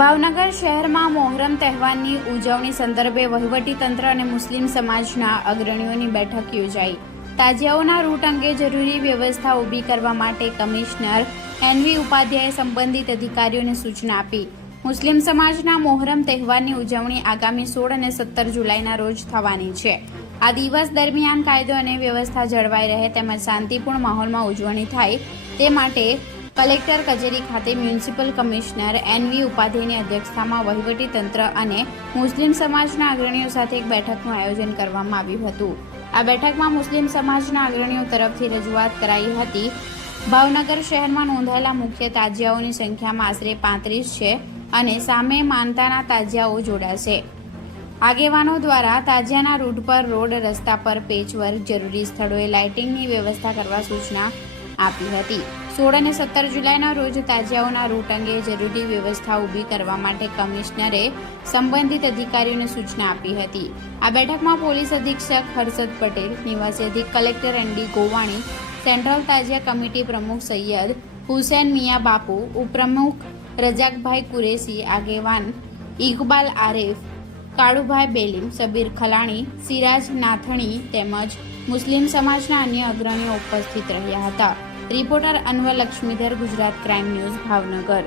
ભાવનગર શહેરમાં મોહરમ તહેવારની ઉજવણી સંદર્ભે વહીવટીતંત્ર અને મુસ્લિમ સમાજના અગ્રણીઓની બેઠક યોજાઈ. તાજિયાઓના રૂટ અંગે જરૂરી વ્યવસ્થા ઊભી કરવા માટે કમિશનર એનવી ઉપાધ્યાયે સંબંધિત અધિકારીઓને સૂચના આપી. મુસ્લિમ સમાજના મોહરમ તહેવારની ઉજવણી આગામી સોળ અને સત્તર જુલાઈના રોજ થવાની છે. આ દિવસ દરમિયાન કાયદો અને વ્યવસ્થા જળવાઈ રહે તેમજ શાંતિપૂર્ણ માહોલમાં ઉજવણી થાય તે માટે કલેક્ટર કચેરી ખાતે મ્યુનિસિપલ કમિશનર એનવી ઉપાધ્યાયની અધ્યક્ષતામાં વહીવટી તંત્ર અને મુસ્લિમ સમાજના અગ્રણીઓ સાથે એક બેઠકનું આયોજન કરવામાં આવ્યું હતું. આ બેઠકમાં મુસ્લિમ સમાજના અગ્રણીઓ તરફથી રજૂઆત કરાઈ હતી. ભાવનગર શહેરમાં નોંધાયેલા મુખ્ય તાજિયાઓની સંખ્યામાં આશરે પાંત્રીસ છે અને સામે માનતાના તાજિયાઓ જોડાશે. આગેવાનો દ્વારા તાજિયાના રૂટ પર રોડ રસ્તા પર પેચવર્ક, જરૂરી સ્થળોએ લાઇટિંગની વ્યવસ્થા કરવા સૂચના આપી હતી. સોળ અને સત્તર જુલાઈના રોજ તાજિયાઓના રૂટ અંગે જરૂરી વ્યવસ્થા ઊભી કરવા માટે કમિશનરે સંબંધિત અધિકારીઓને સૂચના આપી હતી. આ બેઠકમાં પોલીસ અધિક્ષક હર્ષદ પટેલ, નિવાસી અધિક collector N D Govani, central તાજિયા committee પ્રમુખ સૈયદ હુસેન મિયા બાપુ, ઉપપ્રમુખ રજાકભાઈ કુરેશી, આગેવાન ઇકબાલ આરેફ, કાળુભાઈ બેલીમ, સબીર ખલાણી, સિરાજ નાથણી તેમજ મુસ્લિમ સમાજના અન્ય અગ્રણીઓ ઉપસ્થિત રહ્યા હતા. Reporter Anwar Laxmidhar Gujarat crime news Bhavnagar.